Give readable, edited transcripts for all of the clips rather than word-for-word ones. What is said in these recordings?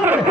Super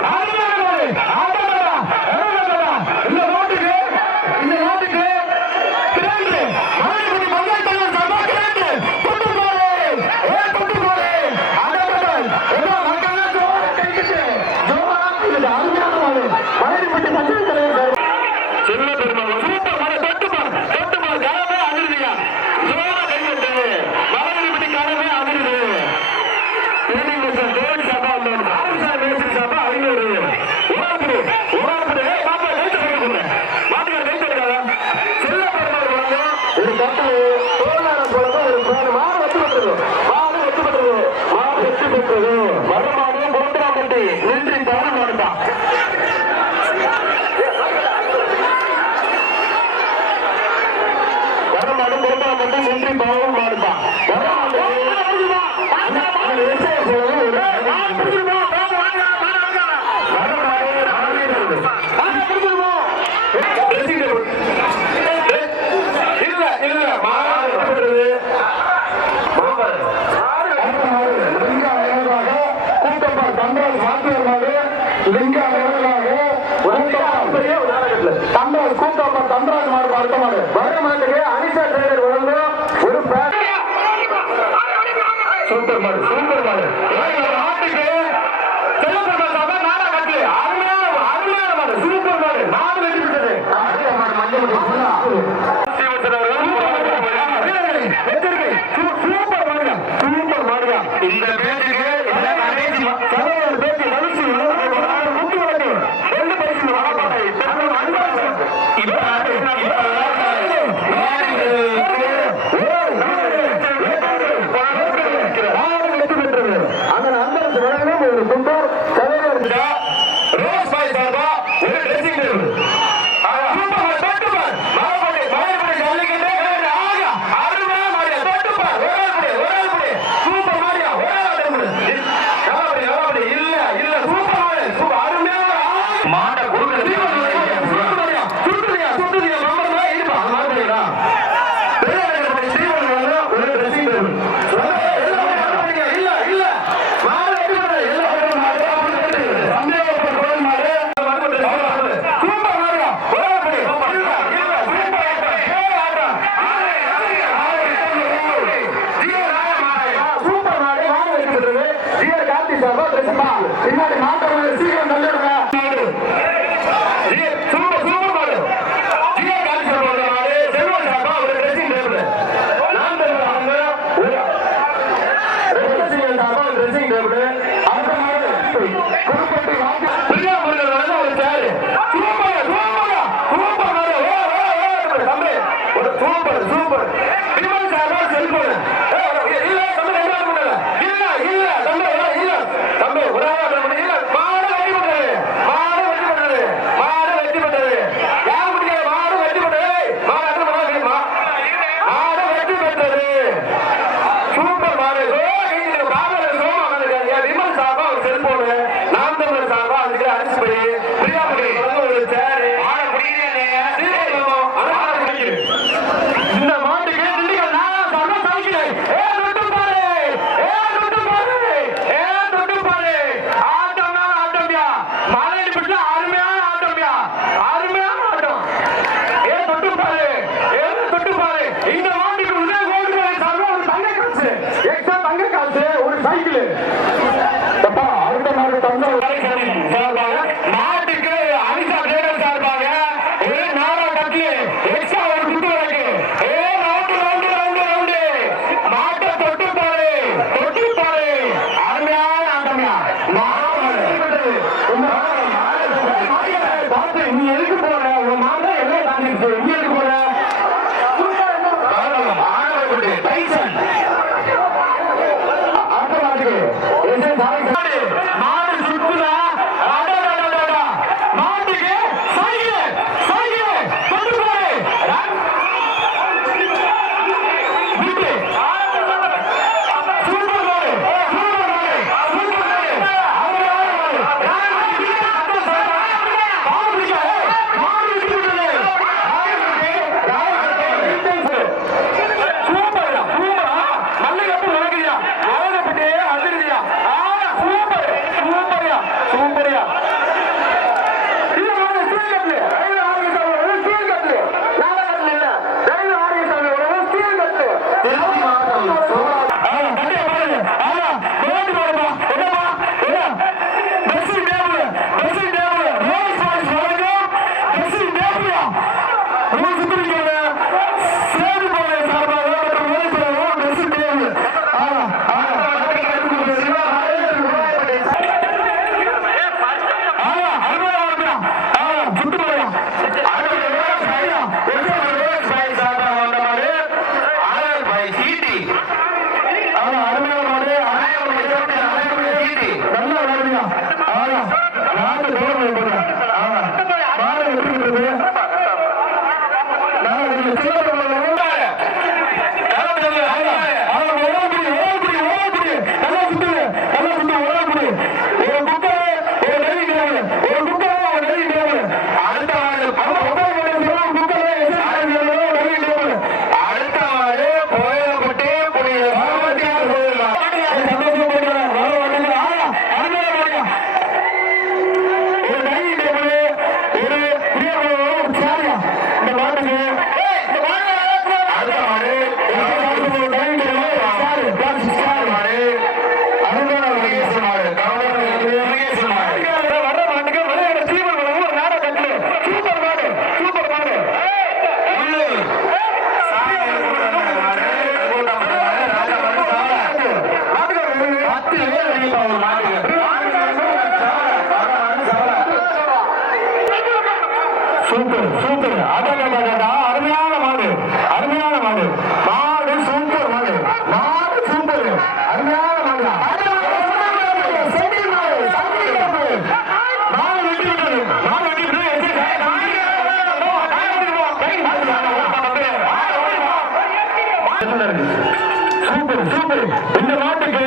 இந்த நாட்டுக்கு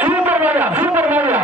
super மாரியா சூப்பர் மாரியா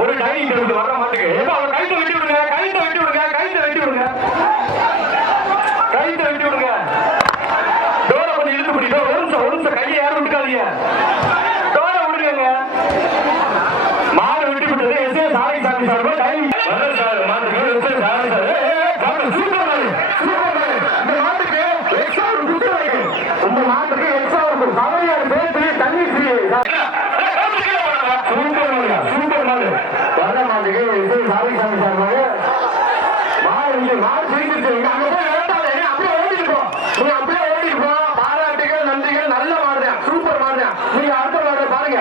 ஒரு டைனிங் டேபிள் வர மாட்டேங்குது. கைத்தை வெட்டி விடுங்க, கைத்தை வெட்டி விடுங்க, கைத்தை வெட்டி விடுங்க, கைத்தை வெட்டி விடுங்க. டோரை கொஞ்சம் இழுத்து பிடிக்க. ஒரு நிமிஷம் கையை யாரும் விட்டுக்காதீங்க. டோரை விடுங்க. மாடு வெட்டி விட்டது எஸ்ஏ சாலை சாமி சார் டைனிங் சார் மாட்டுக்கு எஸ்ஏ சாலை சார் சூப்பர் மாடு சூப்பர் மாடு. இந்த மாட்டுக்கு எக்ஸ்ட்ரா ஒரு குத்து வைக்கு. இந்த மாட்டுக்கு எக்ஸ்ட்ரா ஒரு சமையல் சேர்த்து தண்ணி ஃப்ரீ. சூப்பர் மாடு சூப்பர் மாடு. வர மாட்டுக்கு எஸ்ஏ சாலை சாமி சார் மாடு மாடு மாடு பிடிச்சிருச்சு. அங்க போய் வேண்டாம், அப்படியே ஓடிருக்கோம். நீங்க அப்படியே ஓடிருக்கோம். பாராட்டுகள் நன்றிகள். நல்ல மாடுதான், சூப்பர் மாடுதான். நீங்க அடுத்த மாடு பாருங்க.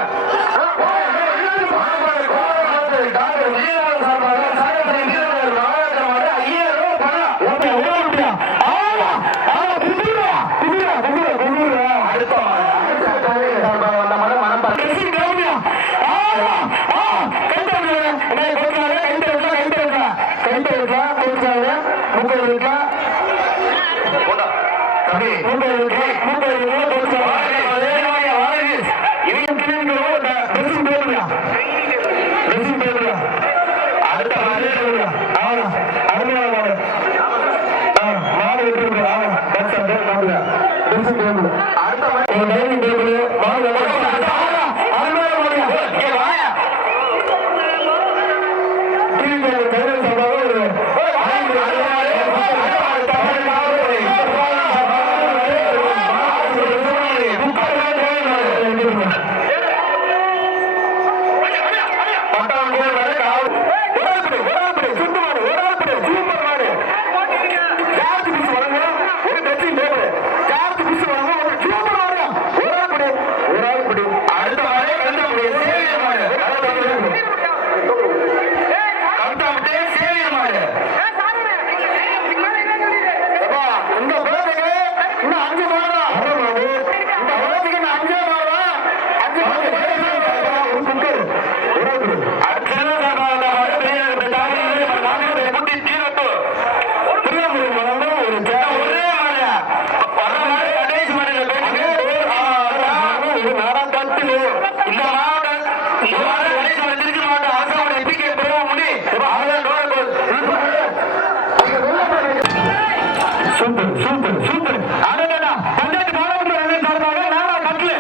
Super super. அடடா பஞ்சாயத்து பாலகுமார் சார்பாக நாடா கட்லு.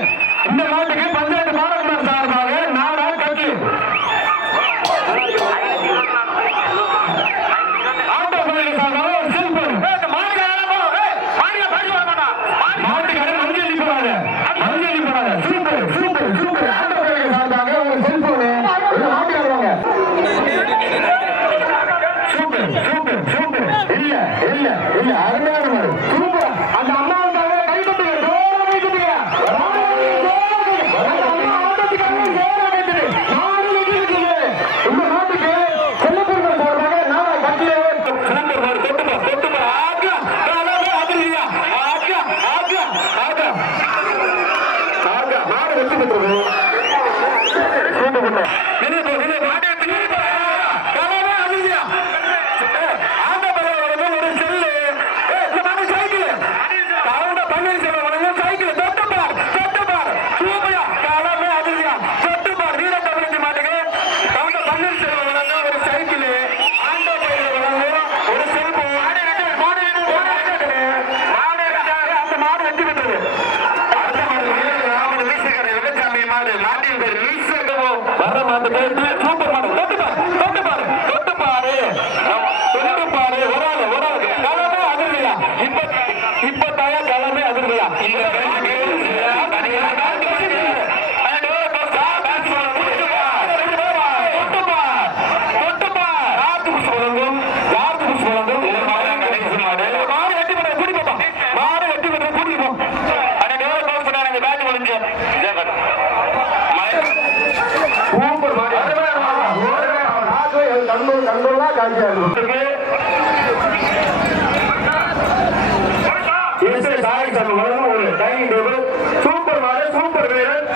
இந்த மாட்டுக்கு பஞ்சாயத்து பாலகுமார் சார்பாக நாடா கட்லு. ஆட்டோ பள்ளிக்கு சார்பாக ஒரு சில்பர். மாட்டுக்காரன் மஞ்சள் அடிப்படாத மஞ்சள் அடிப்படாத. Super super super. ஆட்டோ பள்ளிக்கு சார்பாக ஒரு சில்பர். மாட்டுக்காரங்க சூப்பர் சூப்பர் சூப்பர். இல்ல இல்ல இல்ல அருமையான மாடு. சூப்பர். அந்த அம்மா வந்தாங்க கை தட்டுங்க. ஜோரா கை தட்டுங்க. அந்த அம்மா ஆட்டத்துக்காக ஜோரா கை தட்டு. நாடு வெட்டிருக்குது. இந்த மாட்டுக்கு செல்லப்பெருமாள் சார்பாக நாடா கட்லு. சூப்பர் மாடு. தொட்டுப்பா தொட்டுப்பா. ஆகா காலாவே அதிரியா. ஆகா ஆகா ஆகா ஆகா. மாடு வெட்டி பெற்றது. சூப்பர் பண்ண. வினே மாடு வெட்டி காலாவே அதிரியா. ஆண்ட பரவாயில்ல ஒரு செல்லு. இந்த மாடு சைக்கிள். கவுண்ட பன்னீர் செல்வம் சைக்கிள். தொட்டுப்பார் தொட்டுப்பார். சூப்பரா காலாவே அதிரியா. தொட்டுப்பார். வீர தமிழ் மாட்டுக்கு கவுண்ட பன்னீர் செல்வம் ஒரு சைக்கிள். ஆண்ட பயிர் ஒரு செல்பு. அந்த மாடு வெட்டி பெற்றது. அடுத்த மாடு வீசுகிற விவசாமி மாடு. நாட்டின் பேர் வர்ற மாட்டு சூப்பர் மாடு. தொட்டுப்பார் தொட்டுப்பார் தொட்டுப்பாரு தொட்டுப்பாரு. ஒரு ஆளு களமே அதிர்லையா. இப்ப தாயா களமே அதிர்லையா. கண்கொள்ளா காட்சியாக ஒரு டைனிங் டேபிள். சூப்பர் மாடு சூப்பர் வீரன்.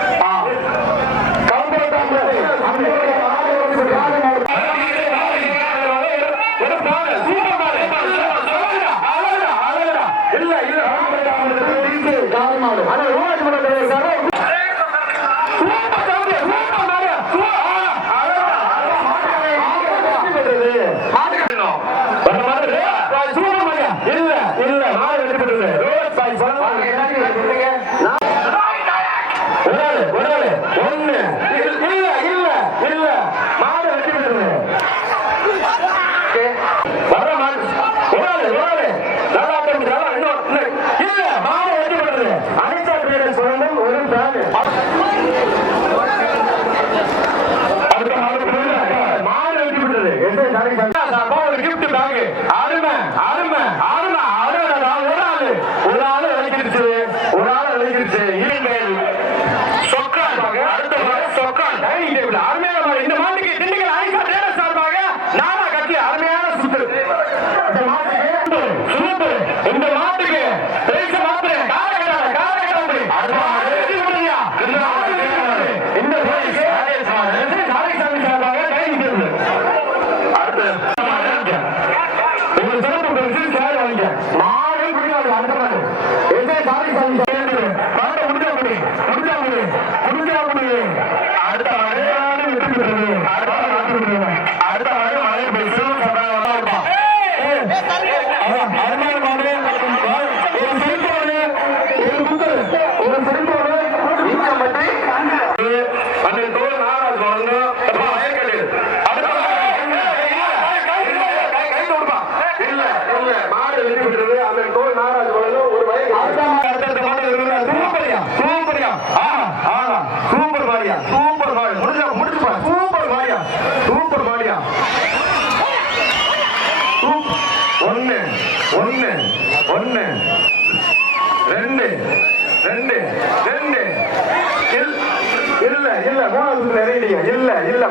இல்ல இல்ல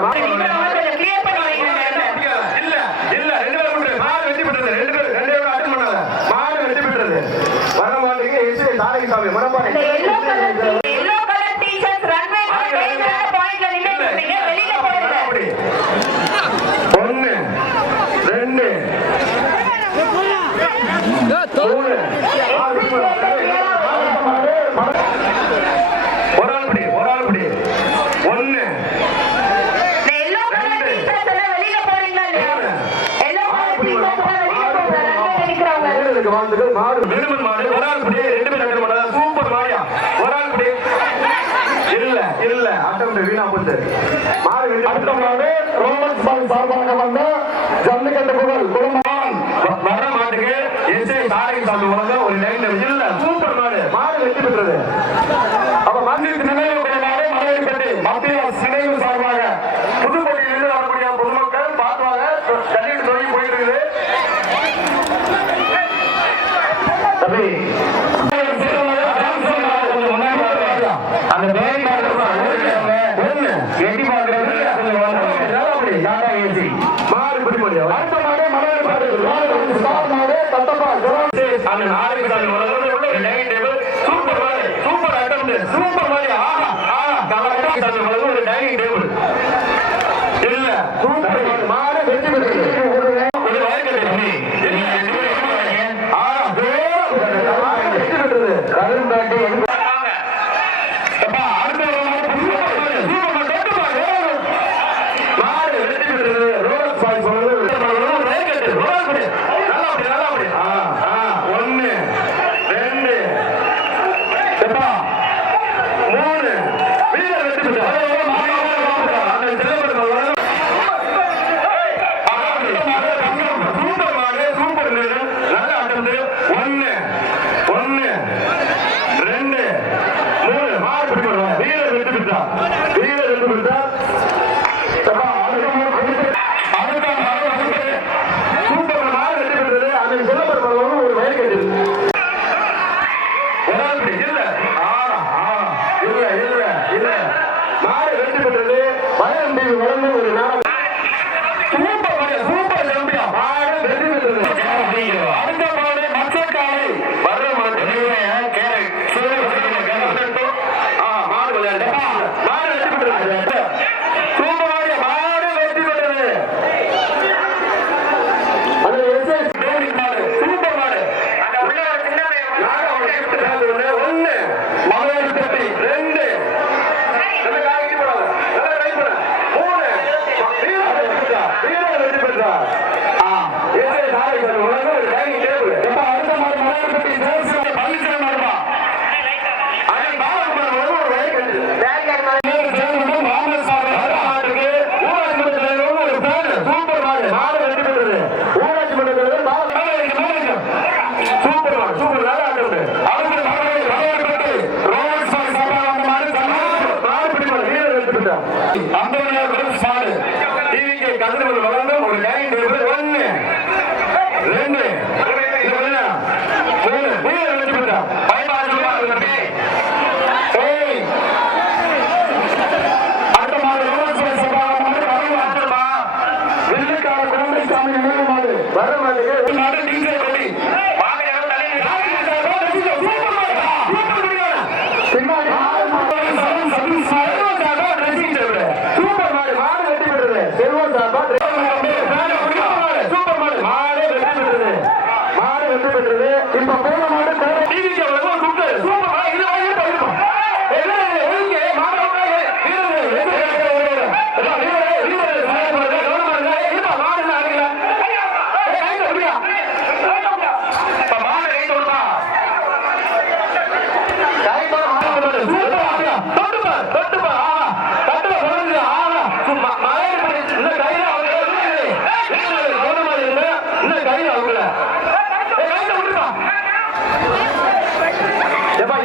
வாழ்ந்துகள் மாடு சூப்பர் மாடு ஒரு ஆள் குடி 2 பேர் கட்ட மாட்டாங்க சூப்பர் மாடியா ஒரு ஆள் குடி இல்ல ஆட்டம் வீணா போச்சு மாடு அடுத்த மாடு ரோமன் பால் சார்பாக வந்த ஜல்லிக்கட்டு புகழ் குடும்பம் வர மாட்டுக்கு எஸ்ஐ சாரை சாமி வழங்க ஒரு லைன் இல்ல சூப்பர் மாடு வெற்றி பெற்றது அப்ப மந்திரி நினைவு மாடு மலையப்பட்டி மத்திய சினைவு சார்பாக புதுக்கோட்டையிலிருந்து வரக்கூடிய பொதுமக்கள் பார்த்துவாங்க ஜல்லிக்கட்டு தொடங்கி போயிட்டு இருக்குது தம்பி அந்த பேரி எட்டி பார்க்கறது மாடு பிடி முடியும் அடுத்த மாடு மலையப்பட்டி அந்த நாளைக்கு டைனிங் டேபிள் சூப்பர் மாடு சூப்பர் ஐட்டம் சூப்பர் மாடு ஒரு டைனிங் டேபிள் இல்ல சூப்பர் மாடு வெற்றி பெற்றது ஒரு வயக்கட்டு வெற்றி பெற்றது கருந்தாட்டி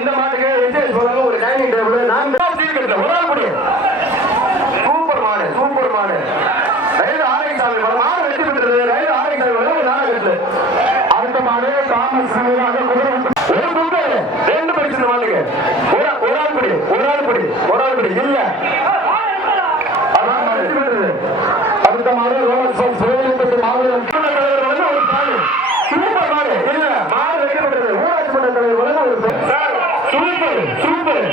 இந்த மாட்டுக்கு ஒரு டைனிங் டேபிள் நான் சூப்பர் மாடு சூப்பர் மாடு ரயில் ஆரோக்கிய மாடு வெற்றி பெற்றது ரயில் ஆரோக்கிய நாடகத்து அடுத்த மாடு தாமஸ் ஒரு துண்டு 2 பரிசு மாட்டுக்கு ஒரு ஆள் படி இல்ல அதான் வெற்றி பெற்றது அடுத்த மாடு சூப்பர் மாடு இல்ல மாடு வெற்றி பெற்றது ஊராட்சி மன்ற தலைவர் ஒரு சூப்பர் சூப்பர்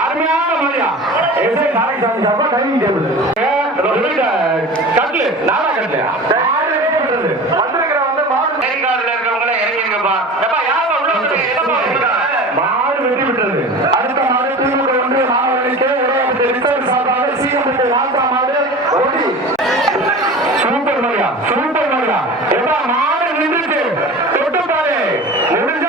அருமையான மாடியா எஸ்ஐ நாராயணசாமி சார்பா டைனிங் டேபிள் கட்லு நாடா கட்லு வந்திருக்கிற வந்து மாடு மெயின்கார்ல இருக்கவங்கள இறங்கிங்கப்பா எப்பா யாரும் உள்ள வந்து மாடு வெற்றி பெற்றது அடுத்த மாடு திமுக ஒன்று மாவட்டத்திற்கு ரிசர்வ் சார்பாக சீகப்பட்டு 4ஆம் மாடு ஓடி சூப்பர் மாடியா எப்பா மாடு நின்றுட்டு தொட்டு பாரு முடிஞ்ச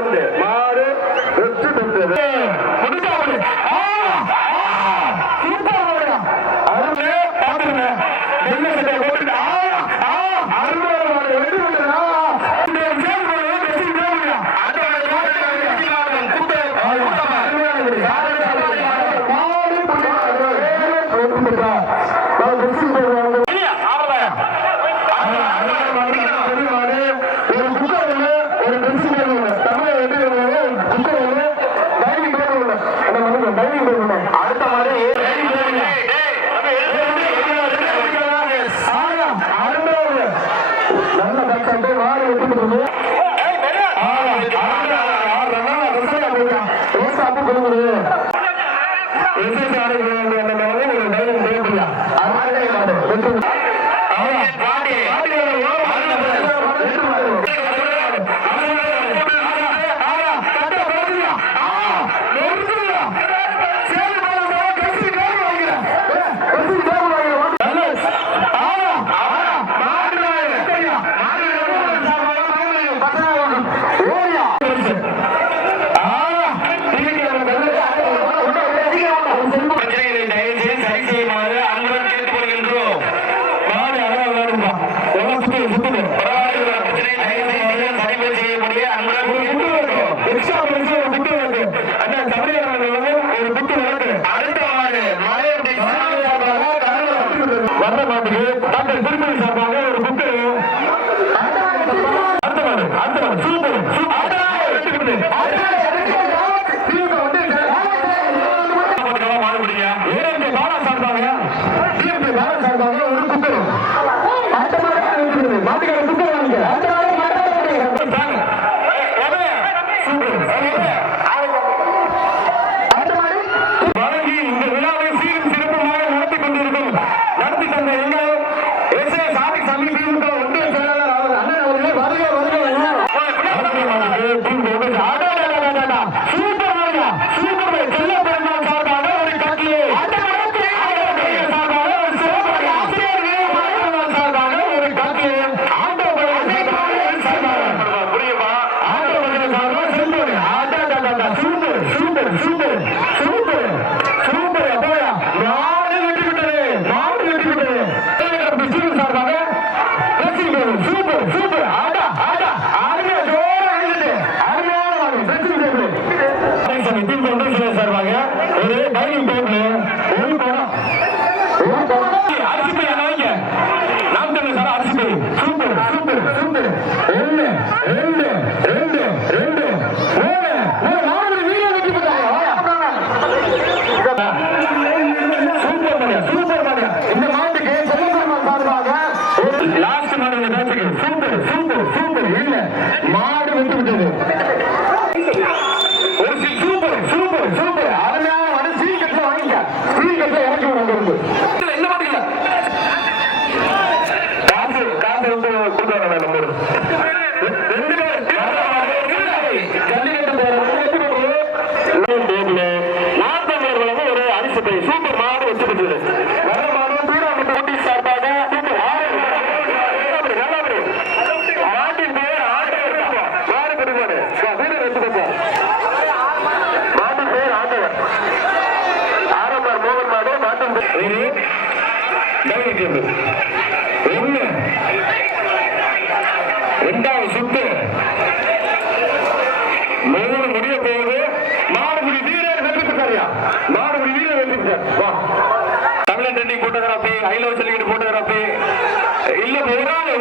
மாட்டது மாடு வெற்றி பெற்றது தமிழன் போட்டோகிராஃபி ஐலோ சொல்லிக்கிட்டு போட்டோகிராஃபி இல்ல ஒரு ஆளு